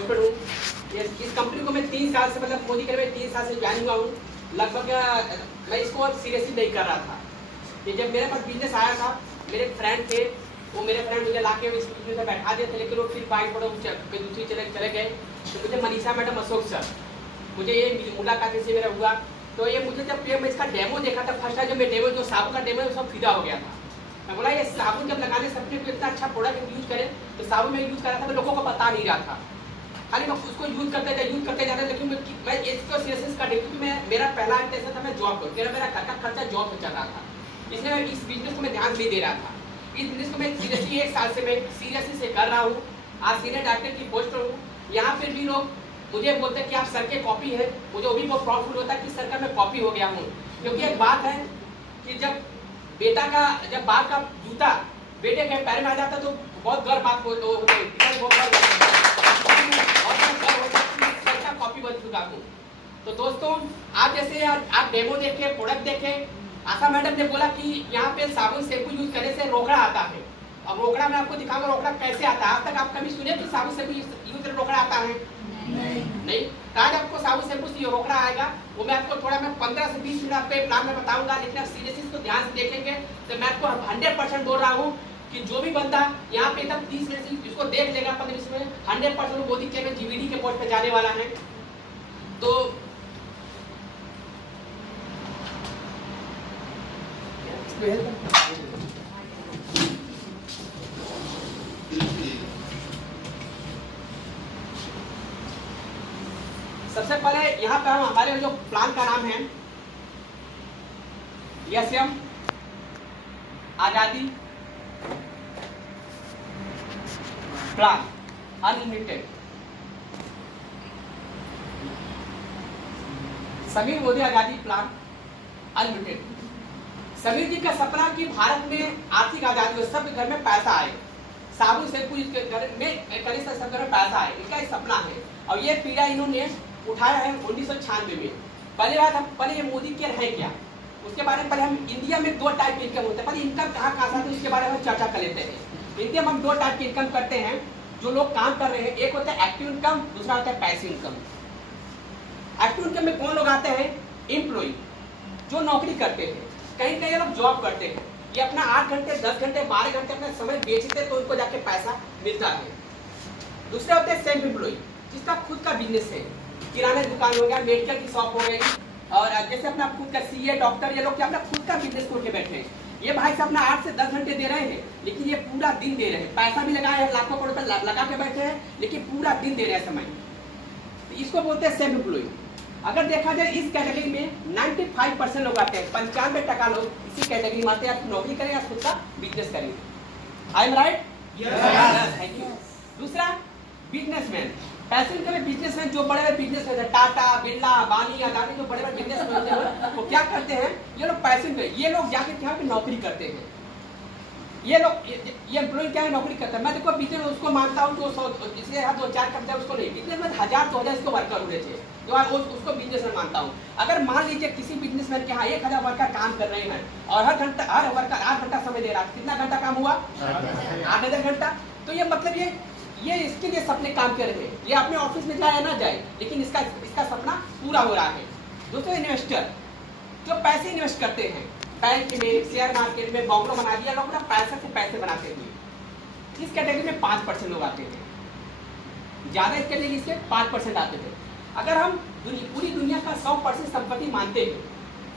हूँ। इस कंपनी को मैं 3 साल से मतलब मोदी के 3 साल से ज्वाइन हुआ हूँ। लगभग मैं इसको अब सीरियसली नहीं कर रहा था कि जब मेरे पास बिजनेस आया था, मेरे फ्रेंड थे, वो मेरे फ्रेंड मुझे लाके इस बिजनेस में बैठा दिए थे, लेकिन वो फिर बाइक थोड़ा दूसरी चले गए। तो मुझे मनीषा मैडम, अशोक सर, मुझे ये मुलाकात से मेरा हुआ। तो ये मुझे जब मैं इसका डेमो देखा था फर्स्ट टाइम, जब मैं डेमो जो साबुन का डेमो है सब फिदा हो गया था। मैं बोला ये साबुन जब लगाने से अपने को इतना अच्छा प्रोडक्ट यूज करें, तो साबुन में यूज कर रहा था तो लोगों को पता नहीं रहा था, खाली मैं उसको यूज करते जाते। लेकिन मैं इसको सीरियसनेस का क्योंकि मेरा पहला इंटेंशन था मैं जॉब करूँ, मेरा घर का खर्चा जॉब से चल रहा था, इसलिए इस बिजनेस को मैं ध्यान नहीं दे रहा था। इस बिजनेस को मैं सीरियसली 1 साल से मैं सीरियसली से कर रहा हूँ। आज सीनियर डॉक्टर की पोस्ट हूँ। यहाँ पर भी लोग मुझे बोलते हैं कि आप सर के कॉपी है, मुझे वो भी बहुत प्राउडफुल होता है कि सर का मैं कॉपी हो गया हूँ। क्योंकि एक बात है कि जब बाप का जूता बेटे के पैर में आ जाता तो बहुत गर्व बात कॉपी बन चुका हूँ। तो दोस्तों, आप जैसे आप डेमो देखे, प्रोडक्ट देखे, आशा मैडम ने बोला कि यहाँ पे साबुन शैम्पू यूज करने से रोकड़ा आता है। अब रोकड़ा मैं आपको दिखाऊंगा रोकड़ा कैसे आता है। आज तक आप कभी सुने कि साबुन शैम्पू यूज करके रोकड़ा आता है? नहीं। आज आपको साबुन शैम्पू से रोकड़ा आएगा, वो मैं आपको थोड़ा 15 से 20 मिनट आपके प्लान में बताऊंगा। लेकिन आप सीरियसली इसको ध्यान से देखेंगे तो मैं आपको 100% बोल रहा हूँ कि जो भी बंदा यहाँ पे एकदम 30 मिनट से इसको देख लेगा, 15 मिनट में 100% मोदी के जीवीडी के पोस्ट पे जाने वाला है। तो सबसे पहले यहाँ पे हम हमारे जो प्लान का नाम है यशम आजादी प्लान अनलिमिटेड। समीर मोदी आजादी प्लान अनलिमिटेड। समीर जी का सपना कि भारत में आर्थिक आजादी हो, सबके घर में पैसा आए, साबुन शैम्पू घर में करने से सब घर में पैसा आए, इनका एक सपना है। और ये पीड़ा इन्होंने उठाया है 1996 में। पहले ये मोदी केयर है क्या, उसके बारे में पहले हम इंडिया में 2 टाइप के इनकम होते हैं। पहले इनकम कहाँ से आती है उसके बारे में चर्चा कर लेते हैं। इंडिया में हम 2 टाइप की इनकम करते हैं जो लोग काम कर रहे हैं। एक होता है एक्टिव इनकम, दूसरा होता है पैसिव इनकम। एक्टिव इनकम में कौन लोग आते हैं? एम्प्लॉय, जो नौकरी करते हैं, कहीं कहीं लोग जॉब करते हैं, ये अपना 8 घंटे 10 घंटे 12 घंटे अपना समय बेचते हैं तो उनको जाके पैसा मिलता है। दूसरे होते हैं सेल्फ एम्प्लॉय, जिसका खुद का बिजनेस है, किराने दुकान हो गया, मेडिकल की शॉप हो गई, और जैसे अपना खुद का सीए डॉक्टर, ये लोग क्या अपना खुद का बिजनेस खोल के बैठे हैं। ये भाई साहब अपना 8 से 10 घंटे दे रहे हैं, लेकिन ये पूरा दिन दे रहे हैं, पैसा भी लगाए हैं, लाखों करोड़ रुपए लगा के बैठे हैं, लेकिन पूरा दिन दे रहे हैं समय। तो इसको बोलते हैं सेल्फ एम्प्लॉय। अगर देखा जाए इस कैटेगरी में 95% लोग आते हैं, 95% लोग इसी कैटेगरी में आते हैं। आप नौकरी करें या खुद का बिजनेस करें। I am right? Thank you. दूसरा बिजनेसमैन, पैसे इनकम में बिजनेसमैन, जो बड़े बड़े बिजनेसमैन है, टाटा, बिरला, अदानी, जो बड़े बड़े बिजनेसमैन हैं, वो क्या करते हैं? ये लोग पैसे में, ये लोग जाके क्या पे नौकरी करते हैं। ये लोग ये एम्प्लॉय क्या है, नौकरी करता है। मैं देखो बिजनेस उसको मानता हूँ जो 100 जिसके यहाँ 2-4 करता है उसको नहीं। बिजनेस में 1000-2000 इसको वर्कर होने चाहिए, जो उसको बिजनेस में मानता हूँ। अगर मान लीजिए किसी बिजनेसमैन के यहाँ 1000 वर्कर काम कर रहे हैं और हर वर्कर 8 घंटा समय दे रहा है, कितना घंटा काम हुआ? 8000 घंटा। तो ये मतलब ये इसके लिए सपने काम कर रहे हैं। ये अपने ऑफिस में जाए ना जाए, लेकिन इसका सपना पूरा हो रहा है। दूसरे इन्वेस्टर, जो पैसे इन्वेस्ट करते हैं बैंक में, शेयर मार्केट में, बंगलो बना दिया, लोग पैसे से पैसे बनाते हैं। इस कैटेगरी में 5% लोग आते हैं, ज्यादा इस कैटेगरी से 5% आते थे। अगर हम पूरी दुनिया का 100% संपत्ति मानते हैं,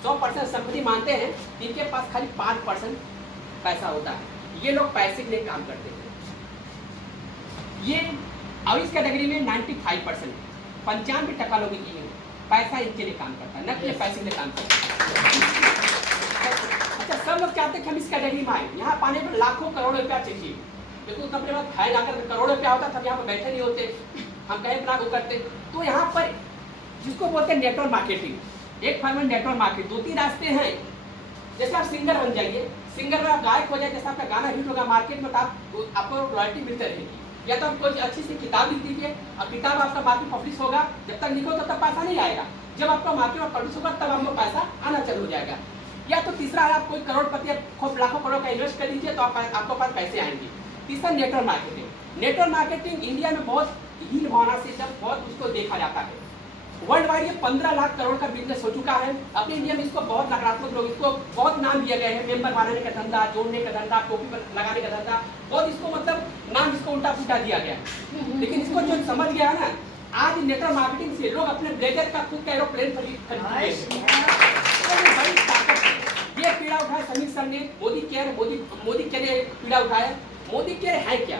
100% संपत्ति मानते हैं, इनके पास खाली 5% पैसा होता है। ये लोग पैसे के लिए काम करते हैं। ये अब इस कैटेगरी में 95%, 95% लोग ये पैसा इनके लिए काम करता है, न कि पैसे के लिए काम करता है। अच्छा, सब लोग चाहते हैं कि हम इस कैटेगरी में आए। यहाँ पाने पर लाखों करोड़ों रुपया चाहिए, बिल्कुल अपने पास खाए लाकर करोड़ों रुपया होता तब यहाँ पर बैठे नहीं होते, हम कहीं अपना वो करते। तो यहाँ पर जिसको बोलते हैं नेटवर्क मार्केटिंग, एक फॉर्म में नेटवर्क मार्केट। 2-3 रास्ते हैं। जैसे आप सिंगर बन जाइए, सिंगर में आप गायक हो जाए, जैसे आपका गाना हिट होगा मार्केट में, तो आपको रॉयल्टी मिलती रहेगी। या तो आप कोई अच्छी सी किताब लिख दीजिए, और किताब आपका मार्केट पब्लिश होगा, जब तक लिखो तब तक पैसा नहीं आएगा, जब आपका मार्केट में पब्लिश होगा तब आपको पैसा आना चालू हो जाएगा। या तो तीसरा है आप कोई करोड़पति लाखों करोड़ का इन्वेस्ट कर लीजिए तो आपको पास पैसे आएंगे। तीसरा network marketing. Network marketing India में बहुत हील भावना से जब बहुत उसको देखा जाता है। वर्ल्ड वाइड ये 15 लाख करोड़ का बिजनेस हो चुका है। अपने इंडिया में इसको बहुत नकारात्मक लोग इसको बहुत नाम दिया गया है, मेंबर बनाने का धंधा, जोड़ने का धंधा, टोपी लगाने का धंधा, बहुत इसको मतलब नाम इसको उल्टा पुल्टा दिया गया है। लेकिन इसको जो समझ गया है ना, आज नेटवर्क मार्केटिंग से लोग अपने ब्लेजर का खुद का एरोप्लेन खरीद ये पीड़ा उठाया समीर सर ने, मोदी केयर ने पीड़ा उठाया। मोदी केयर है क्या?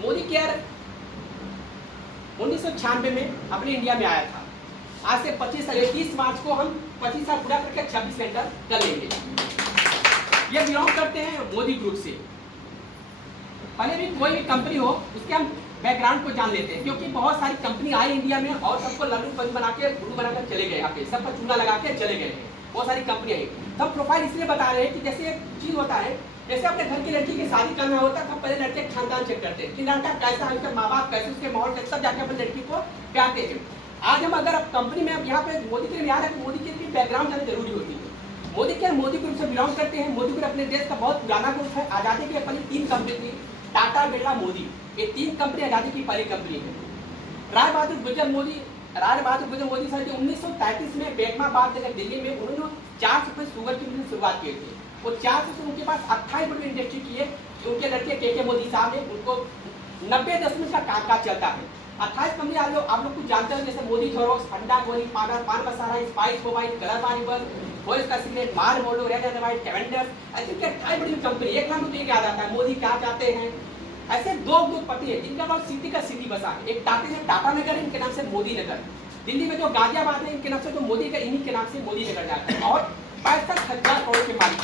मोदी केयर 1996 में अपने इंडिया में आया था। आज से 25 साल 30 मार्च को हम 25 साल पूरा करके 26 सेंटर कर लेंगे। ये बिलोंग करते हैं मोदी ग्रुप से। पहले भी कोई भी कंपनी हो उसके हम बैकग्राउंड को जान लेते हैं, क्योंकि बहुत सारी कंपनी आई इंडिया में और सबको लल्लू पंच बना के गुरु बनाकर चले गए, यहाँ पे सबका चूना लगा के चले गए हैं। बहुत सारी कंपनी आई। तब प्रोफाइल इसलिए बता रहे हैं कि जैसे एक चीज होता है, जैसे अपने घर की लड़की की शादी करना होता है, तब पहले लड़के खानदान चेक करते हैं कि लड़का कैसा है, उसके माँ बाप कैसे, उसके माहौल कैसे, तब जाके अपनी लड़की को प्यारते हैं। आज हम अगर अब कंपनी में यहाँ पे मोदी के याद है कि मोदी के बैकग्राउंड जाना जरूरी होती है। मोदी ग्रुप से बिलोंग करते हैं। मोदी ग्रुप अपने देश का बहुत पुराना ग्रुप है। आजादी की पहली 3 कंपनी थी, टाटा, बिरला, मोदी। ये 3 कंपनी आजादी की पहली कंपनी है। राय बहादुर गुजर मोदी सर जो 1933 में बेगमाबाद जगह दिल्ली में उन्होंने 4 रुपये शुगर की मिल शुरुआत की थी। वो 4 से उनके पास 28 रुपये इंडस्ट्री की है। उनके लड़के के मोदी साहब ने उनको 90% का कामकाज चलता है। 28 कंपनी आप लोग कुछ जानते हो, जैसे मोदी थोरोक्स, फंडा गोली, पान मसाला, स्पाइस मोबाइल, कलर बारीबल, फॉरेस्ट का सिगरेट, माल मोडो, रेड एंड व्हाइट, कैवेंडर्स, ऐसी 28 बड़ी कंपनी। एक नाम तो ये याद आता है, मोदी क्या चाहते हैं। ऐसे 2 उद्योगपति है जिनका नाम सिटी का सिटी बसा है। एक टाटा नगर, इनके नाम से मोदी नगर। दिल्ली में जो गाजियाबाद है, इनके नाम से जो मोदी का, इन्हीं के नाम से मोदी नगर जाता है। और 65,000 करोड़ के मालिक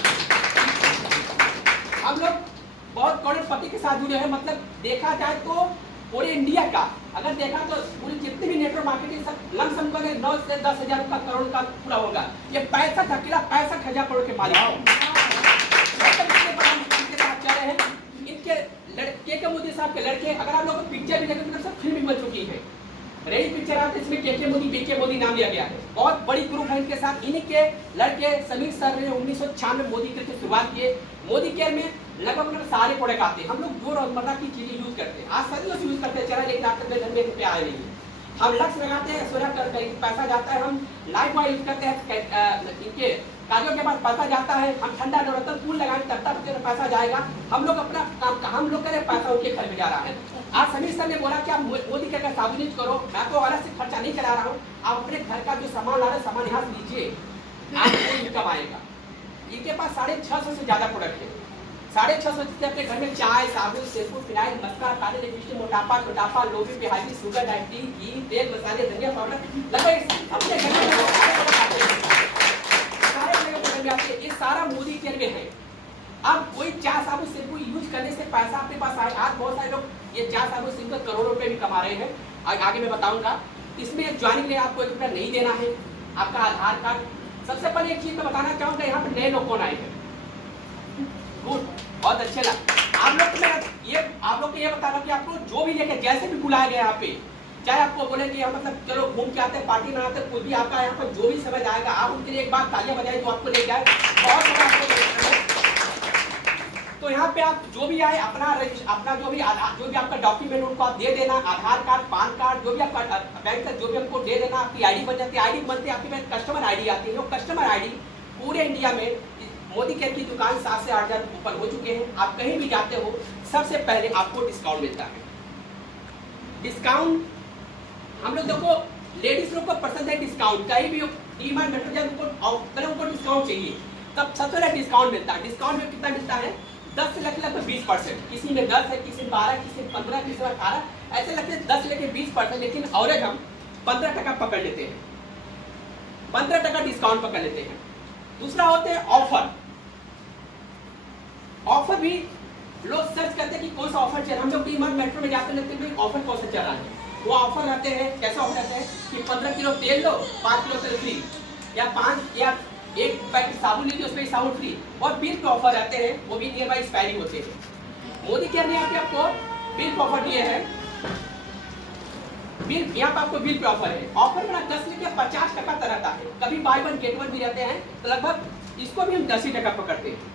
हम लोग बहुत करोड़पति के साथ जुड़े हैं। मतलब देखा जाए तो पूरे इंडिया का अगर देखा तो पूरी जितनी भी नेटवर्क मार्केटिंग सब लमसम का 9 से 10,000 का करोड़ का पूरा होगा। ये 65,000 करोड़ के मालिक इनके लड़के मोदी साहब के लड़के, अगर आप लोग पिक्चर भी देखें तो सब फिल्म भी बन चुकी है। रही पिक्चर आप इसमें के मोदी नाम लिया गया है। बहुत बड़ी ग्रुप है इनके साथ। इन्हीं के लड़के समीर सर ने 1996 में मोदी केयर की शुरुआत किए। मोदी केयर में लगभग सारे प्रोडक्ट आते हैं। हम लोग जो रोजमर्रा की चीजें यूज करते हैं, आज सदियों से यूज करते हैं, चला लेकिन आपके घर में रुपये आए नहीं। हम लक्ष्य लगाते हैं, सोना कर पैसा जाता है। हम लाइफ बॉय यूज करते हैं, इनके काजों के बाद पैसा जाता है। हम ठंडा नवरत्न फूल लगाएंगे तब पैसा जाएगा। हम लोग अपना काम हम लोग करें, पैसा उनके घर में जा रहा है। आज समीर सर ने बोला कि आप मोदी केयर का साबुन यूज करो। मैं तो अलग से खर्चा नहीं करा रहा हूँ, आप अपने घर का जो सामान ला रहे सामान यहाँ से लीजिए, आपको इनकम आएगा। इनके पास 650 से ज्यादा प्रोडक्ट है। 650 से अपने घर में चाय, साबुन, शैम्पू, फिनाइल, मस्का, काले लिपस्टिक, मोटापा, लोबी, बेहाजी, शुगर, डायबिटीज, घी, तेल, मसाले, धनिया पाउडर, लगभग अपने घर में ये सारा मोदी केयर में है। अब कोई चाय, साबुन, शैम्पू यूज करने से पैसा आपके पास आए। आज बहुत सारे लोग ये चाय, साबुन, शैम्पू करोड़ों रुपए भी कमा रहे हैं। आगे मैं बताऊंगा। इसमें ज्वाइनिंग में आपको 1 रुपया नहीं देना है। आपका आधार कार्ड। सबसे पहले एक चीज मैं बताना चाहूंगा, यहाँ पे नए लोग कौन आए हैं। गुड, बहुत अच्छे लगा। आप लोग को ये बताना कि आपको जो भी लेके जैसे भी बुलाया गया यहाँ पे, चाहे आपको बोले कि मतलब चलो घूम के आते हैं, पार्टी मनाते हैं, कुछ भी आपका यहाँ पर जो भी समय आएगा, आप उनके लिए एक बार तालियां बजाएं जो आपको ले जाए। बहुत समय आपको तो यहाँ पे आप जो भी आए अपना जो भी आपका डॉक्यूमेंट उनको आप दे देना, आधार कार्ड, पान कार्ड, जो भी आपका बैंक का जो भी हमको दे देना। आपकी आईडी बन जाती है। आईडी बनते आपके पास कस्टमर आईडी आती है। कस्टमर आईडी पूरे इंडिया में मोदी केयर की दुकान 7 से 8 हजार ऊपर हो चुके हैं। आप कहीं भी जाते हो सबसे पहले आपको डिस्काउंट मिलता है। डिस्काउंट हम लोग देखो लेडीज लोग को पसंद है डिस्काउंट। कहीं भी डीमार्ट मेट्रो जाए उनको डिस्काउंट चाहिए, तब सबसे पहले डिस्काउंट मिलता है। डिस्काउंट में कितना मिलता है? 10 से लगभग 20%। किसी में 10 है, किसी में 12, किसी में 15, किसी में 18, ऐसे लगते हैं 10 लेके 20%। लेकिन औरत हम 15% पकड़ लेते हैं। 15% डिस्काउंट पकड़ लेते हैं। दूसरा होते हैं ऑफर। ऑफर भी लोग सर्च करते हैं कि कौन सा ऑफर चल रहा है। हम लोग डीमार्ट मेट्रो में जाते रहते हैं, ऑफर कौन सा चल रहा है। वो ऑफर रहते हैं, कैसा ऑफर रहते हैं कि 15 किलो तेल लो 5 किलो तेल फ्री, या एक पैकेट साबुन लीजिए उसमें साबुन फ्री। और बिल पे ऑफर रहते हैं, वो भी नियर बाई एक्सपायरी होते हैं। मोदी केयर ने आपको बिल पे ऑफर दिए हैं। बिल यहाँ पे आपको बिल पे ऑफर है। ऑफर में 10 लेके 50% तक रहता है। कभी बाय 1 गेट 1 भी रहते हैं, तो लगभग इसको भी हम 10 ही टका पकड़ते हैं।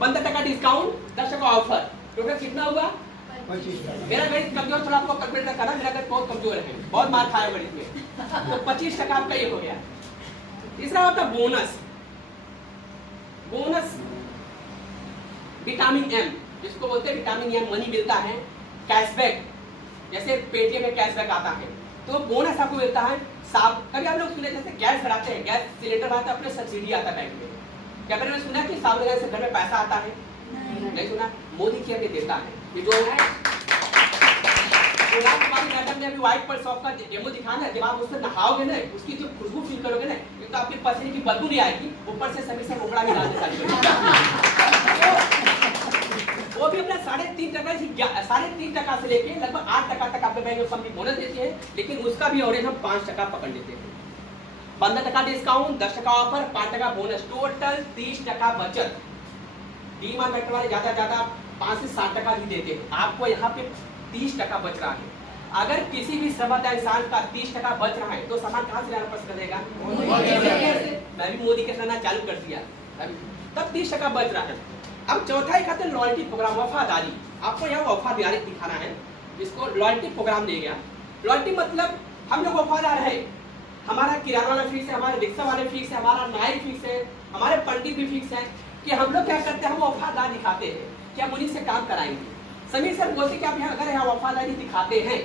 15% डिस्काउंट, 10% ऑफर, टोटल कितना हुआ? मेरा गणित कमजोर, थोड़ा आपको कैलकुलेटर करना, मेरा गणित बहुत कमजोर है, बहुत मार खाया गणित में, तो 25% आपका ये हो गया। तीसरा होता है बोनस। बोनस विटामिन एम, जिसको बोलते हैं विटामिन एम, मनी मिलता है, कैशबैक, जैसे पेटीएम में कैशबैक आता है, तो बोनस आपको मिलता है। कभी आप लोग सुने जैसे गैस भराते हैं, गैस सिलेंडर भराते हैं, अपने सब्सिडी आता है बैंक में, क्या मैंने सुना कि साबुन से घर में पैसा आता है? नहीं सुना। मोदी जी हमें देता है, ये जो है मैडम ने अभी व्हाइट पर शॉप का डेमो दिखाना, जब आप उससे नहाओगे ना, उसकी जो खुशबू फील करोगे ना, एक तो आपके पसीने की बदबू नहीं आएगी, ऊपर से सभी से उबड़ा भी डालने चाहिए। वो भी अपना 3.5% से लेके लगभग 8% तक आपके बैंक में कंपनी बोनस देती है, लेकिन उसका भी एवरेज हम 5% पकड़ लेते हैं। 15% डिस्काउंट, 10% ऑफर, 5% बोनस, टोटल 30% बचत। डीमार्ट बैंक वाले ज्यादा 5 से 7% ही देते हैं, आपको यहाँ पे 30% बच रहा है। अगर किसी भी समझदार इंसान का 30% बच रहा है तो सामान कहाँ से लाना पसंद करेगा? मैं भी मोदी के साथ चालू कर दिया, तब 30% बच रहा है। अब चौथा ही खाते लॉयल्टी प्रोग्राम, वफादारी। आपको यहाँ वफादारी दिखाना है, इसको लॉयल्टी प्रोग्राम दिया गया। लॉयल्टी मतलब हम लोग वफादार है, हमारा किराना वाला फिक्स है, हमारे रिक्शा वाले फिक्स है, हमारा नाई फिक्स है, हमारे पंडित भी फिक्स है, कि हम लोग क्या करते हैं, हम वफादार दिखाते हैं कि हम उन्हीं से काम कराएंगे। समीर सर बोलते कि आप यहाँ अगर यहाँ वफादारी दिखाते हैं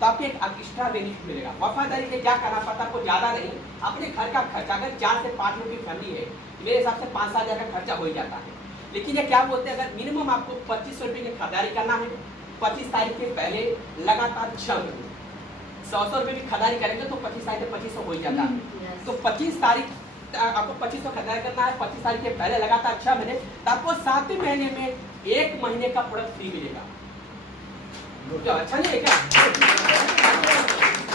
तो आपको एक एक्स्ट्रा बेनिफिट मिलेगा। वफादारी के क्या करना पड़ता है आपको, ज्यादा नहीं, अपने घर का खर्चा, अगर 4 से 5 लोग की फैमिली है, मेरे हिसाब से 5-7 हज़ार का खर्चा हो ही जाता है। लेकिन ये क्या बोलते हैं, अगर मिनिमम आपको 2500 रुपये की खरीदारी करना है, 25 तारीख के पहले लगातार 6 महीने, 100 रुपये की खरीदारी करेंगे तो 25 तारीख 2500 हो ही जाता है। तो 25 तारीख आपको 2500 खरीदारी करना है, 25 तारीख के पहले लगातार 6 महीने, तो आपको 7वें महीने में 1 महीने का प्रोडक्ट फ्री मिलेगा। तो अच्छा नहीं है क्या?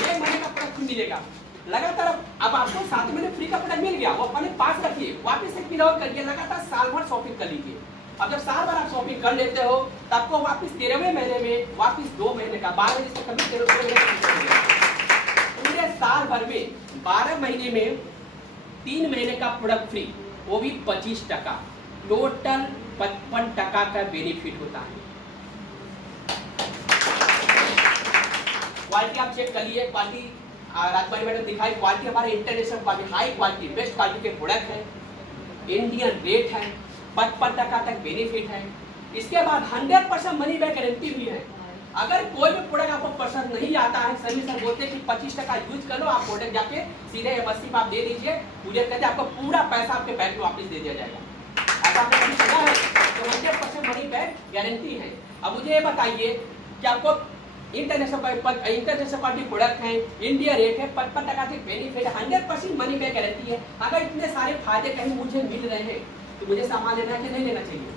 1 महीने का प्रोडक्ट फ्री मिलेगा लगातार। अब आपको 7 महीने फ्री का प्रोडक्ट मिल गया, वो अपने पास रखिए, वापस से फिल आउट करिए, लगातार साल भर शॉपिंग कर लीजिए। अब जब साल भर आप शॉपिंग कर लेते हो तो आपको वापस 13वें महीने में वापस 2 महीने का 12 महीने से कभी 13 पूरे साल भर में 12 महीने में 3 महीने का प्रोडक्ट फ्री, वो भी 25%, टोटल 55% का बेनिफिट होता है। क्वालिटी आप चेक कर लिए, क्वालिटी राजकुमारी मैडम दिखाई, क्वालिटी हमारे international quality, high quality, best quality के प्रोडक्ट है, इंडियन रेट है, 55% तक बेनिफिट है। इसके बाद 100% मनी बैक गारंटी भी है। अगर कोई भी प्रोडक्ट आपको पसंद नहीं आता है, सभी सर बोलते हैं कि 25% यूज कर लो, आप प्रोडक्ट जाके सीधे एमएसपी आप दे दीजिए, पूरे करके आपको पूरा पैसा आपके बैंक में वापस दे दिया जाएगा। ऐसा आपने कभी सुना है? तो 100% मनी बैक गारंटी है। अब मुझे ये बताइए कि आपको इंटरनेशनल क्वालिटी प्रोडक्ट है, इंडिया रेट है, 55% की बेनिफिट है, 100% मनी बैक गारंटी है। अगर इतने सारे फायदे कहीं मुझे मिल रहे हैं तो मुझे सामान लेना है कि नहीं लेना चाहिए?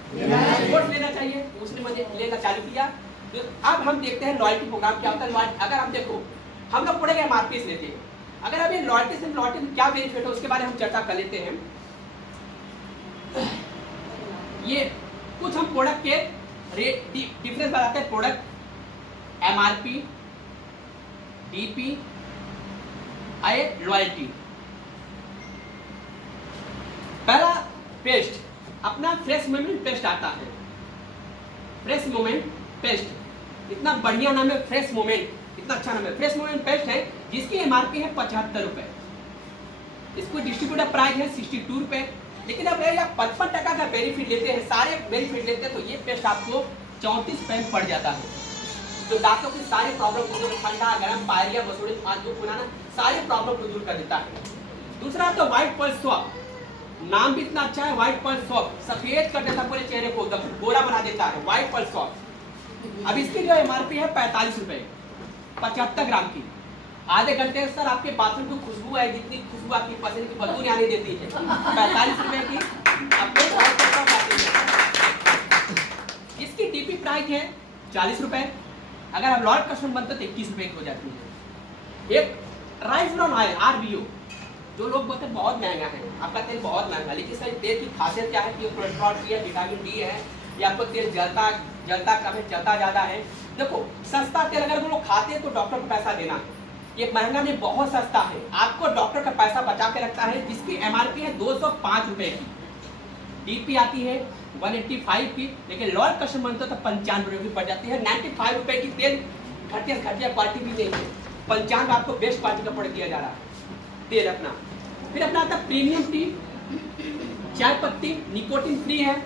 लेना चाहिए। उसने मुझे लेना चालू किया। तो अब हम देखते हैं लॉयल्टी प्रोग्राम क्या होता है। अगर हम देखो, हम लोग प्रोडक्ट एमआरपी से लेते हैं, अगर अभी लॉयल्टी में क्या बेनिफिट है उसके बारे में हम चर्चा कर लेते हैं। ये कुछ हम प्रोडक्ट के रेट डिफरेंस बताते हैं। Product MRP, DP, loyalty. पहला पेस्ट, अपना फ्रेश मोमेंट पेस्ट आता है। फ्रेश मोमेंट पेस्ट, इतना बढ़िया नाम है, फ्रेश मोमेंट, इतना अच्छा नाम है। फ्रेश मोमेंट पेस्ट है जिसकी एमआरपी है 75 रुपए, इसको डिस्ट्रीब्यूटर प्राइस है 62 रुपए। लेकिन अब आप 55% का बेनिफिट लेते हैं, सारे बेनिफिट लेते हैं, तो ये पेस्ट आपको 34 रुपए में पड़ जाता है। जो दांतों की सारी प्रॉब्लम को दूर, ठंडा गरम पायरिया मसूड़ी आंतों खुलाना, सारी प्रॉब्लम को दूर कर देता है। दूसरा तो व्हाइट पर्ल स्वैप, नाम भी इतना अच्छा है, व्हाइट पर्ल स्वैप, सफेद कर देता पूरे चेहरे को, गोरा बना देता है, व्हाइट पर्ल स्वैप। अब इसकी जो एमआरपी है 45 रुपए, 75 ग्राम की। आधे घंटे सर आपके बाथरूम की खुशबू है, जितनी खुशबू आपकी पसंद की बदबू नहीं आने देती है, 45 रुपए की अपने। इसकी डीपी प्राइस है 40 रुपए, अगर आप लॉर्ड कस्टमर बनते तो 21 रुपए की हो जाती है। एक राइस ब्राउन ऑयल RBO, जो लोग बोलते हैं बहुत महंगा है, आपका तेल बहुत महंगा, लेकिन सर तेल की खासियत क्या है कि कोलेस्ट्रॉल फ्री है, विटामिन डी है, या आपको तेल जलता कम है, जलता ज्यादा है। देखो सस्ता तेल अगर वो लोग खाते हैं तो डॉक्टर को पैसा देना है, ये महंगा नहीं, बहुत सस्ता है, आपको डॉक्टर का पैसा बचा के रखता है। जिसकी एमआरपी है 205 रुपए की, डीपी आती है 185 की, लेकिन लॉयल कस्टमर बनते तो 95 रुपये की पड़ जाती है। 95 रुपये की तेल घटिया क्वालिटी भी नहीं है, 95 आपको बेस्ट क्वालिटी का पड़ दिया जा रहा है तेल अपना। फिर अपना आता प्रीमियम टी, चाय पत्ती निकोटिन फ्री है,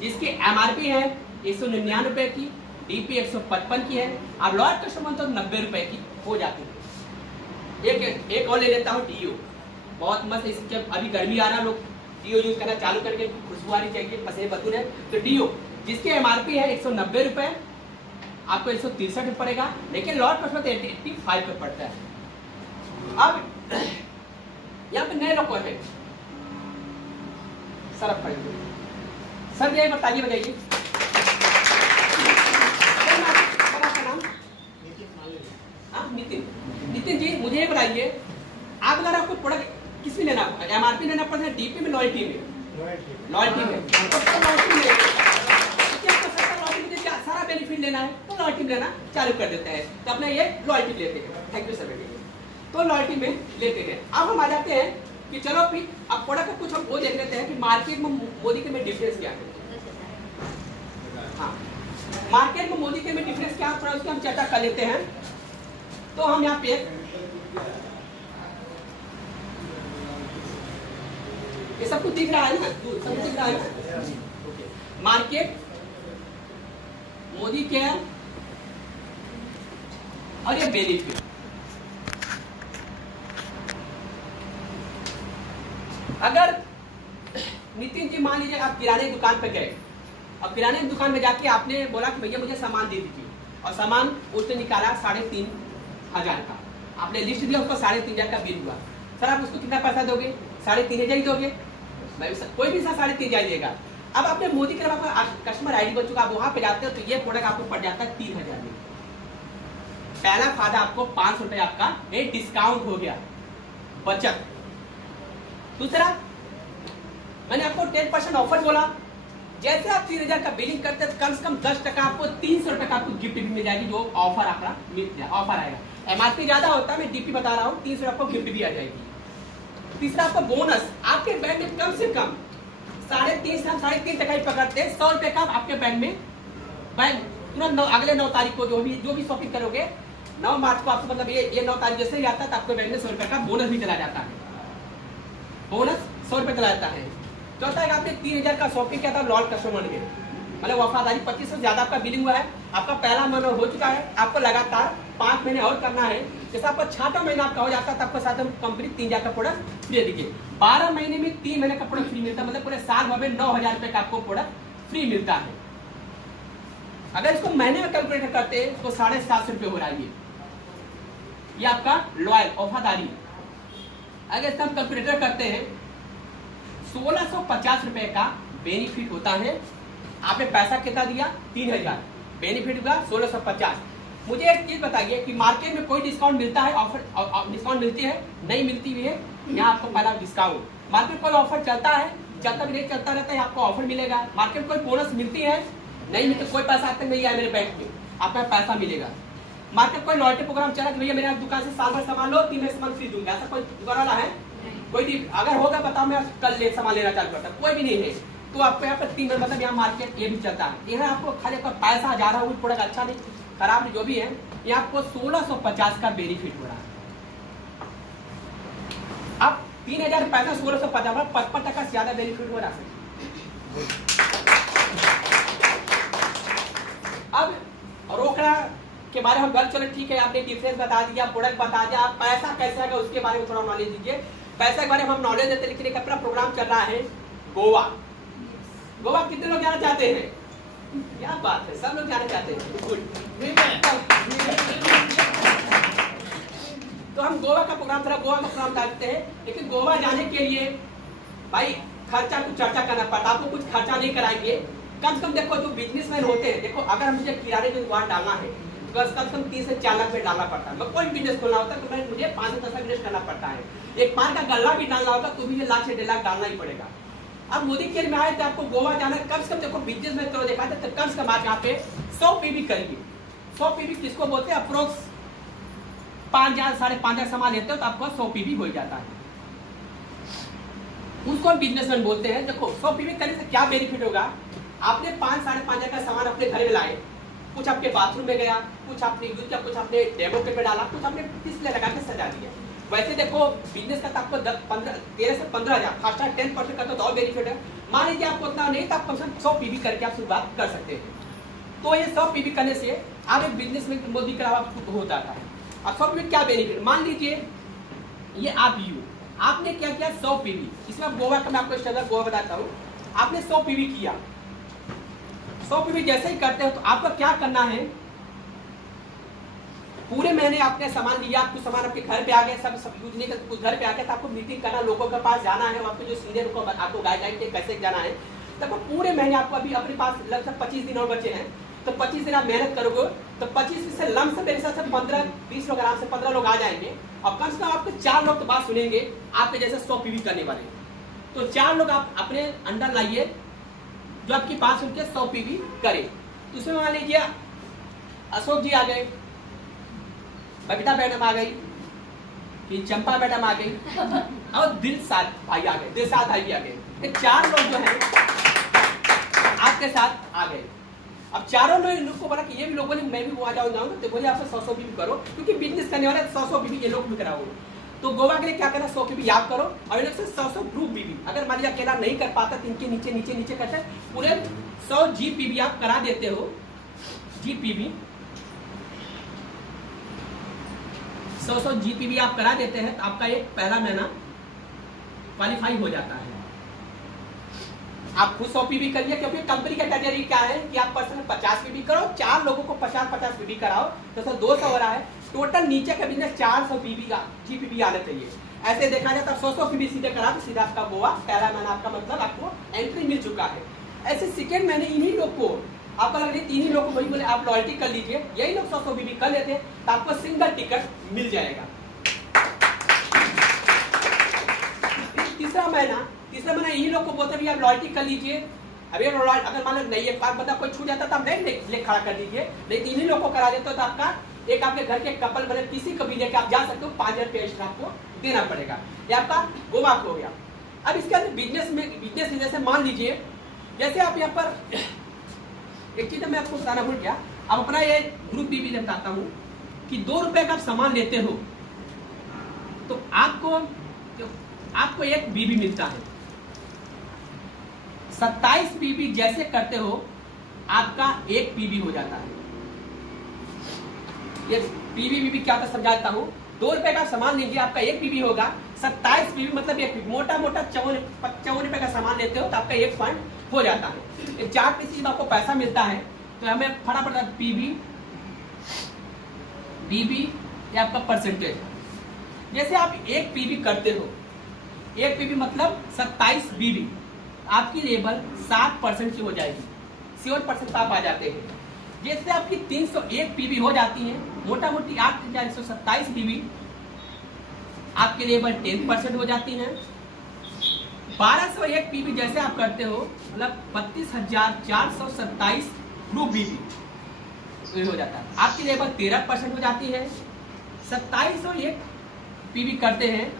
जिसकी एमआरपी है 199 रुपये की, डीपी 155 की है। आप लॉयल कस्टमर तो 90 रुपये की हो जाती है। एक और ले लेता हूँ डीओ, बहुत मस्त। इसके अभी गर्मी आ रहा, लोग डीओ यूज करना चालू करके खुशबू आनी चाहिए, पसीने बदबू है, तो डीओ जिसकी एमआरपी है 190 रुपये, आपको 163 में पड़ेगा, लेकिन लॉट कॉस्ट में 85 पे पड़ता है। अब यहाँ पे नए लोग है सरफ खरीदो। सर ये बताइए आपका नाम? नितिन जी, मुझे ये बताइए, आप अगर आपको प्रोडक्ट किस में लेना, एमआरपी लेना पड़ता है, डीपी में, लॉयल्टी में? लॉयल्टी में सारा बेनिफिट लेना है तो लॉयल्टी में लेना चालू कर देते हैं, तो अपने ये लॉयल्टी लेते हैं। थैंक यू सर बेटे, तो लॉयल्टी में लेते हैं। अब हम आ जाते हैं कि चलो फिर अब प्रोडक्ट का कुछ हम वो देख लेते हैं कि मार्केट में मोदी के में डिफरेंस क्या है। हाँ, मार्केट में मोदी के में डिफरेंस क्या है, उसकी हम चर्चा कर लेते हैं। तो हम यहाँ पे ये सब कुछ दिख रहा है ना, सब कुछ दिख रहा है ना। मार्केट, मोदी केयर और ये बेनिफिट। अगर नितिन जी मान लीजिए आप किराने की दुकान पे गए और किराने की दुकान में जाके आपने बोला कि भैया मुझे सामान दे दीजिए, और सामान उसने निकाला 3,500 का, आपने लिस्ट दिया, उसको 3,500 का बिल हुआ। सर आप उसको कितना पैसा दोगे? 3,500 ही दोगे? कोई भी 3,500 देगा। अब आपने मोदी के आपका कस्टमर आईडी बन चुका, आप वहां पे जाते हो तो ये प्रोडक्ट आपको पड़ जाता है 3,000 में। पहला फायदा आपको 500 रुपए आपका ये डिस्काउंट हो गया, बचत। दूसरा, मैंने आपको 10% ऑफर बोला, जैसे आप 3,000 का बिलिंग करते हैं कम से कम 10% आपको 300 रुपए का आपको गिफ्ट भी मिल जाएगी, जो ऑफर आपका ऑफर आएगा। एमआरपी ज्यादा होता है, मैं डीपी बता रहा हूँ, 300 आपको गिफ्ट भी आ जाएगी। तीसरा आपको बोनस, आपके बैंक में कम से कम 3.5 टका ही पकड़ते हैं, 100 रुपए का आपके बैंक में, बैंक तुरंत अगले 9 तारीख को जो भी शॉपिंग करोगे 9 मार्च को आपको, मतलब ये 9 तारीख जैसे ही आता है तो आपके बैंक में 100 रुपए का बोनस भी चला जाता है, बोनस 100 रुपए चला जाता है। चौथा है आपने 3,000 का शॉपिंग किया था लॉयल कस्टमर में, मतलब वफादारी 25 से ज्यादा आपका बिलिंग हुआ है, आपका पहला महीना हो चुका है, आपको लगातार 5 महीने और करना है। जैसे आपका 6वां महीना आपका हो जाता है तो आपको साथ में कंपनी 3,000 का प्रोडक्ट फ्री देगी। 12 महीने में 3 महीने का प्रोडक्ट फ्री मिलता है, मतलब पूरे साल भर में 9,000 रुपए का आपको प्रोडक्ट फ्री मिलता है। अगर इसको महीने में कैलकुलेट करते हैं तो 750 रुपए हो रहा है ये आपका लॉयल वफादारी। अगर इसका हम कैलकुलेटर करते हैं 1,650 रुपए का बेनिफिट होता है। आपने पैसा कितना दिया? 3,000, बेनिफिट हुआ 1,650। मुझे एक चीज बताइए कि मार्केट में कोई डिस्काउंट मिलता है, ऑफर डिस्काउंट मिलती है? नहीं मिलती हुई है। यहाँ आपको पहला डिस्काउंट, मार्केट कोई ऑफर चलता है, जब तक रेट चलता रहता है आपको ऑफर मिलेगा। मार्केट कोई बोनस मिलती है? नहीं मिलती, कोई पैसा आज तक नहीं आया मेरे बैंक में, आपका पैसा मिलेगा। मार्केट कोई लॉयल्टी प्रोग्राम चला कि भैया मेरे दुकान से साल भर सामान लो 3 महीने सामान फ्री दूंगा, ऐसा कोई दुकान वाला है? कोई अगर होगा बताओ, मैं कल ले सामान लेना चालू करता, कोई भी नहीं है। तो आपको यहाँ पर 3 महीने, मतलब यहाँ मार्केट ये भी चलता है। यहाँ आपको खाली आपका पैसा जा रहा है, प्रोडक्ट अच्छा नहीं खराब नहीं जो भी है, ये आपको 1,650 का बेनिफिट हो रहा है। अब 3,000 पैसा 1,650, 55% से ज्यादा बेनिफिट हो रहा है। अब रोकड़ा के बारे में हम गलत, चलो ठीक है, आपने डिफरेंस बता दिया, प्रोडक्ट बता दिया, पैसा कैसे आएगा उसके बारे में थोड़ा नॉलेज दीजिए। पैसा के बारे में हम नॉलेज देते, लेकिन एक अपना प्रोग्राम चल रहा है गोवा। गोवा कितने लोग जाना चाहते हैं? क्या बात है, सब लोग जाना चाहते हैं, गुड। तो हम गोवा का प्रोग्राम, थोड़ा गोवा का प्रोग्राम करते हैं, लेकिन गोवा जाने के लिए भाई खर्चा कुछ चर्चा करना पड़ता, आपको कुछ खर्चा नहीं कराएंगे। कम से कम देखो जो बिजनेसमैन होते हैं, देखो अगर मुझे किराने की दुकान डालना है तो कम से कम 3 से 4 लाख में डालना पड़ता है। मैं कोई बिजनेस खोलना होता है तो मुझे 5 से 10 लाख इन्वेस्ट करना पड़ता है। एक पान का गल्ला भी डालना होगा तो मुझे 1 से 1.5 लाख डालना ही पड़ेगा। अब मोदी केयर में आए तो आपको गोवा जाना, कम से कम देखो बिजनेस में तो देखा तो कम से कम आप यहाँ पे 100 पीवी करेंगे। 100 पीवी किसको बोलते हैं? अप्रोक्स 5,000 साढ़े 5,000 सामान लेते हो तो आपको 100 पीवी हो जाता है। उसको हम बिजनेसमैन बोलते हैं। देखो 100 पीवी करने से क्या बेनिफिट होगा, आपने 5 साढ़े 5 हजार का सामान अपने घर में लाए, कुछ आपके बाथरूम में गया, कुछ आपने यूज किया, कुछ आपने डेमो के पे डाला, कुछ आपने डिस्प्ले लगा के सजा दिया। वैसे देखो बिजनेस का तो आपको 13 से 15 हजार फास्ट 10% का तो और बेनिफिट है। मान लीजिए आपको उतना नहीं तो आप कम से कम 100 पीवी करके आप शुरुआत कर सकते हैं। तो ये 100 पीवी करने से आप एक बिजनेस में मोदी का होता था। अब 100 पीवी क्या बेनिफिट, मान लीजिए ये आपने क्या किया 100 पीवी, इसमें गोवा का मैं आपको स्टैंडर्ड गोवा बताता हूँ। आपने 100 पीवी किया, 100 पीवी जैसे ही करते हो तो आपको क्या करना है, पूरे महीने आपने सामान लिया, कुछ सामान आपके घर पे आ गए, सब यूज नहीं कर, कुछ घर पे आ गया तो आपको मीटिंग करना, लोगों के पास जाना है, आपको जो सीनियर को आपको गाइडलाइन के कैसे जाना है। तब पूरे महीने आपको अभी अपने पास लगभग 25 दिन और बचे हैं, तो 25 दिन आप मेहनत करोगे तो 25 से लम से मेरे हिसाब से 15-20 लोग आराम से 15 लोग आ जाएंगे और कम से कम आपके 4 लोग तो बात सुनेंगे आपके जैसे 100 पीवी करने वाले। तो 4 लोग आप अपने अंडर लाइए जो आपकी बात सुन के 100 पीवी करे। तो उसमें मान लीजिए अशोक जी आ गए, बबीता मैडम आ गई, फिर चंपा मैडम आ गई और दिलशाद भाई आ गए, दिलशाद भाई भी आ गए। ये 4 लोग जो हैं आपके साथ आ गए। अब चारों लोग को बोला कि ये भी लोग बोले मैं भी वहां जाऊंगा, तो बोले आप 100 पीवी करो, क्योंकि बिजनेस करने वाले 100 पीवी ये लोग भी कराओ। तो गोवा के लिए क्या करना, 100 पीवी याद करो और इन लोग से 100 ग्रुप पीवी, अगर मान लीजिए अकेला नहीं कर पाता तो इनके नीचे नीचे नीचे करते पूरे 100 जी पीवी आप करा देते हो। जी पीवी 100 जी पीवी आप करा देते हैं तो आपका एक पहला महीना क्वालिफाई हो जाता है। आप खुद 100 पीवी करिए, क्योंकि कंपनी का कैटेगरी क्या है कि आप पर्सनल 50 पीवी करो, 4 लोगों को 50-50 पीवी कराओ, तो सर 200 हो रहा है। टोटल नीचे का बिजनेस 400 पीवी का जी पीवी आना चाहिए। ऐसे देखा जाए तो 100 पीवी सीधे करा तो सीधा आपका गोवा पहला महीना आपका मतलब आपको एंट्री मिल चुका है। ऐसे सेकेंड महीने इन्हीं लोग को आपको लग रही है, इन्हीं लोग को वही बोले आप लॉयल्टी कर लीजिए, यही लोग 100 पीवी कर लेते हैं तो आपको सिंगल टिकट मिल जाएगा। तीसरा महीना यही लोग को बोलते हैं आप लॉयल्टी कर लीजिए। अभी अगर मान लो नहीं एक बार बंदा कोई छूट जाता तो आप नहीं खड़ा कर दीजिए, नहीं इन्हीं लोग को करा देते हो तो आपका एक आपके घर के कपल बने किसी को भी लेके आप जा सकते हो, 5,000 रुपये एक्स्ट्रा आपको देना पड़ेगा। ये आपका गोवा हो गया। अब इसके अंदर बिजनेस जैसे मान लीजिए जैसे आप यहाँ पर एक चीज मैं आपको बताना भूल गया, अब अपना ये ग्रुप बी भी बताता हूँ कि 2 रुपए का आप सामान लेते हो तो आपको एक बीबी मिलता है। 27 पीवी जैसे करते हो आपका एक पीवी हो जाता है। ये पीवी क्या होता है समझाता हूँ। 2 रुपए का सामान लीजिए आपका एक पीवी होगा, 27 पीवी मतलब एक पीवी, मोटा 54 रुपए का सामान लेते हो तो आपका 1 पॉइंट हो जाता है। 4 पीसी में आपको पैसा मिलता है तो हमें फटाफट पीवी ये आपका परसेंटेज। जैसे आप एक पीवी करते हो, एक पीवी मतलब 27 बीवी, आपकी लेवल 7% की हो जाएगी, 7% आप आ जाते हैं। जैसे आपकी 301 पीवी हो जाती है, मोटा मोटी 8,127 पीवी, आपके लेवल 10% हो जाती है। 1201 पीवी जैसे आप करते हो मतलब 32,427 ग्रुप पीवी हो जाता है, आपकी लेवल 13% हो जाती है। 2701 पीवी करते हैं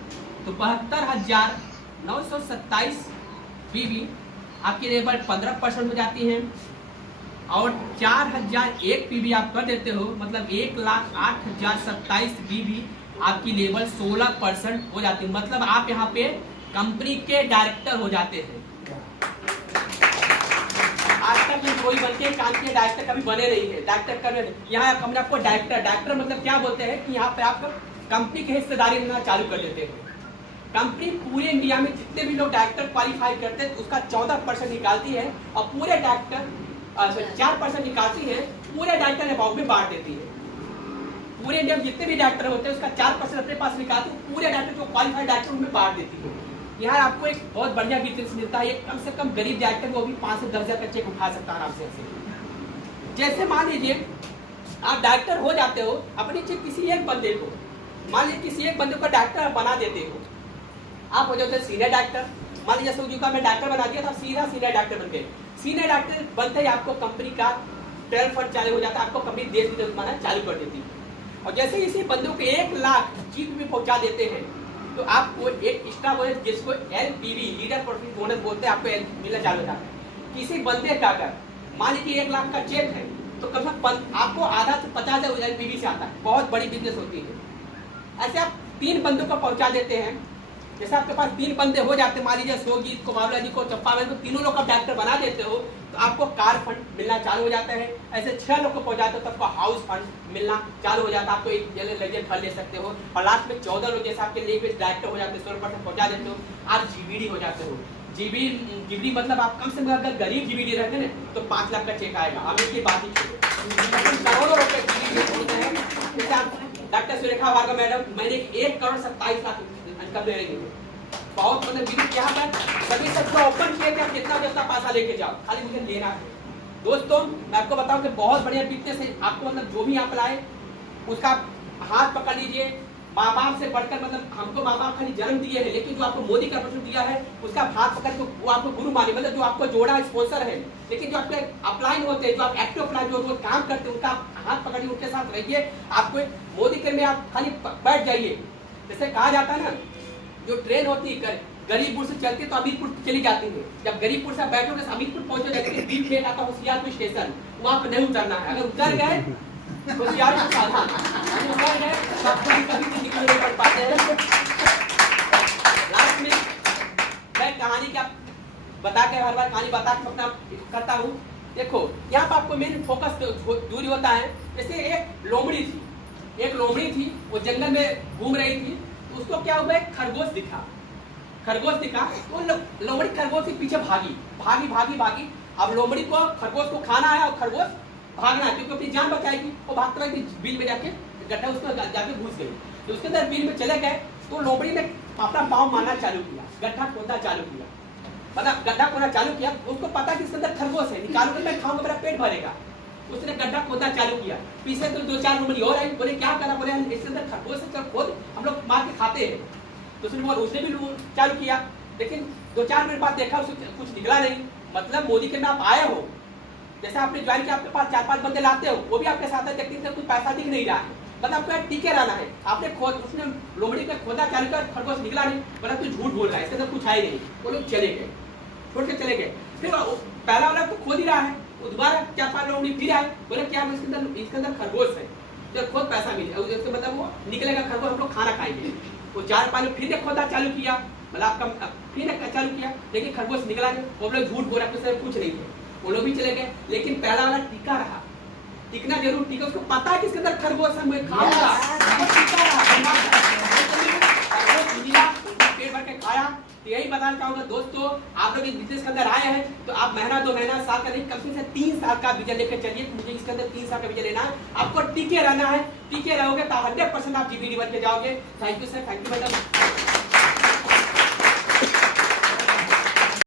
तो 72,927 पीवी, आपकी लेवल 15% हो जाती है। और 4,001 पीवी आप कर देते हो मतलब 1,08,027 पीवी, आपकी लेवल 16% हो जाती है। मतलब आप यहाँ पे कंपनी के डायरेक्टर हो जाते हैं। आज तक कोई बन के काम किए डायरेक्टर कभी बने नहीं है, डायरेक्टर करने यहाँ हमने आपको डायरेक्टर मतलब क्या बोलते हैं कि यहाँ पे आप कंपनी की हिस्सेदारी लेना चालू कर देते हैं। कंपनी पूरे इंडिया में जितने भी लोग डायरेक्टर क्वालिफाई करते हैं उसका 14% निकालती है और पूरे डायरेक्टर 4% निकालती है, पूरे डायरेक्टर अबाउट में बांट देती है। पूरे इंडिया में जितने भी डायरेक्टर होते हैं उसका 4% अपने पास निकालती है, पूरे डायरेक्टर जो क्वालिफाइड डायरेक्टर उनमें बांट देती है। यहाँ आपको एक बहुत बढ़िया बिजनेस मिलता है, कम से कम गरीब डायरेक्टर वो भी 5 से 10 हजार का चेक उठा सकता है आराम से। जैसे मान लीजिए आप डायरेक्टर हो जाते हो, अपनी चेक किसी एक बंदे को, मान लीजिए किसी एक बंदे को डायरेक्टर बना देते हो, आप हो जाते सीनियर डायरेक्टर। मान लीजिए सुजू का मैं डायरेक्टर बना दिया था, सीधा सीनियर डायरेक्टर बन गए। सीनियर डायरेक्टर बनते ही आपको कंपनी का ट्रेल फंड चालू हो जाता है, आपको कंपनी देश विदेश घुमाना चालू कर देती है। और जैसे इसी बंदों को 1 लाख जीत में पहुंचा देते हैं तो आपको एक एक्स्ट्रा बोनस जिसको LPB लीडर प्रॉफिट बोनस बोलते हैं, आपको मिलना चालू हो जाता है। किसी बंदे का अगर मान लीजिए 1 लाख का चेक है तो कम से कम आपको आधा से 50 LPB से आता है, बहुत बड़ी बिजनेस होती है। ऐसे आप 3 बंदों को पहुंचा देते हैं, जैसे आपके पास 3 बंदे हो जाते हैं, मान लीजिए सोजीत को, मामला जी को, चप्पा को, तीनों लोग का डायरेक्टर बना देते हो तो आपको कार फंड मिलना चालू हो जाता है। ऐसे 6 लोग को पहुंचाते हो तो आपको हाउस फंड मिलना चालू हो जाता है, आपको एक लग्जरी घर ले सकते हो। और लास्ट में 14 लोग जैसे आपके लिए डायरेक्टर हो जाते हैं, 16% पहुंचा देते हो, आप GBD हो जाते हो। GBD मतलब आप कम से कम अगर गरीब GBD रहते हैं ना तो 5 लाख का चेक आएगा। अब इसकी बात ही करोड़ों रुपए GBD होते हैं। जैसे आप डॉक्टर सुरेखा भार्गव मैडम, मैंने 1 करोड़ 27 लाख इनकम ले रही है। बहुत मतलब विजिट यहाँ पर सभी सबको ओपन किए कि आप जितना पैसा लेके जाओ, खाली मुझे लेना है। दोस्तों मैं आपको बताऊं कि बहुत बढ़िया बिजनेस है। आपको मतलब जो भी आप लाए उसका हाथ पकड़ लीजिए। माँ बाप से बढ़कर मतलब हमको माँ बाप खाली जन्म दिए हैं, लेकिन जो आपको मोदी का अपॉर्चुनिटी दिया है उसका हाथ पकड़ के वो आपको गुरु माने, मतलब जो आपको जोड़ा स्पॉन्सर है। लेकिन जो आपके अपलाइन होते हैं, जो आप एक्टिव अपलाइन जो रोज काम करते हैं, उनका हाथ पकड़िए, उनके साथ रहिए। आपको मोदी के में आप खाली बैठ जाइए। जैसे कहा जाता है ना, जो ट्रेन होती है गरीबपुर से चलती है तो अमीरपुर चली जाती है। जब गरीबपुर से बैठोगे तो अमीरपुर पहुंचोगे, लेकिन बीच में आता होशियारपुर स्टेशन, वहां पर नहीं उतरना है। अगर उतर गए होशियारपुर साधन, उतर गए कभी भी निकल नहीं पड़ पाते हैं। लास्ट में मैं कहानी क्या बता के हर बार कहानी बता के अपना करता हूँ। देखो यहाँ पर आपको मेन फोकस दूरी होता है। जैसे एक लोमड़ी थी, वो जंगल में घूम रही थी, उसको क्या हुआ, एक खरगोश दिखा। वो लोमड़ी खरगोश के पीछे भागी। अब लोमड़ी को खरगोश को खाना है और खरगोश भागना है, क्योंकि अपनी जान बचाएगी। वो भागते हुए बिल में जाके गड्ढा उसमें जाके घुस गई। तो उसके अंदर बिल में चले गए तो लोमड़ी ने अपना पाँव मारना चालू किया, गड्ढा खोदना चालू किया। मतलब गड्ढा खोदना चालू किया, उसको पता कि इसके अंदर खरगोश है, निकालूंगा मैं खाऊंगा, मेरा पेट भरेगा। उसने गड्ढा खोदना चालू किया। पीछे तो 2-4 लोमड़ी और आई, बोले क्या करा, बोले इसके अंदर खरगोश है, चल खोद, हम लोग मार के खाते हैं। तो उसने भी चालू किया, लेकिन 2-4 मिनट बाद देखा उससे कुछ निकला नहीं। मतलब मोदी के में आप आए हो, जैसे आपने ज्वाइन किया, आपके पास 4-5 बंदे लाते हो, वो भी आपके साथ है, देखते कुछ पैसा दिख नहीं रहा है, मतलब आपको टिके रहना है। आपने उसने लोमड़ी का खोदा चालू कर, खरगोश निकला नहीं, बोला तू झूठ बोल रहा है, इसके अंदर कुछ है ही नहीं। वो लोग चले गए, छोड़ के चले गए। फिर पहला वाला तो खोद ही रहा है, वो दोबारा 4-5 लोमड़ी फिर आए, बोले क्या इसके अंदर खरगोश है, जब खुद पैसा मिले, मतलब वो निकलेगा खरगोश, हम लोग खाना खाएंगे। वो 4-5 लोग फिर खोदा चालू किया, मतलब आपका फिर चालू किया, लेकिन खरगोश निकला नहीं। वो लोग झूठ बोल रहे, कुछ नहीं थे, वो लोग भी चले गए। लेकिन पहला वाला टिका रहा, टिकना जरूर टिका, उसको पता है कि इसके अंदर खरगोश है, मैं खाऊंगा, टिका रहा, पेट भर के खाया। तो यही बताना चाहूंगा दोस्तों, आप लोग इस बिजनेस के अंदर आए हैं तो आप महीना 2 महीना साल का नहीं, कम से 3 साल का विजन लेकर चलिए। मुझे इसके अंदर 3 साल का विजन लेना है, आपको टिके रहना है। टिके रहोगे तो 100% आप GBD बन के जाओगे। Thank you sir, thank you madam.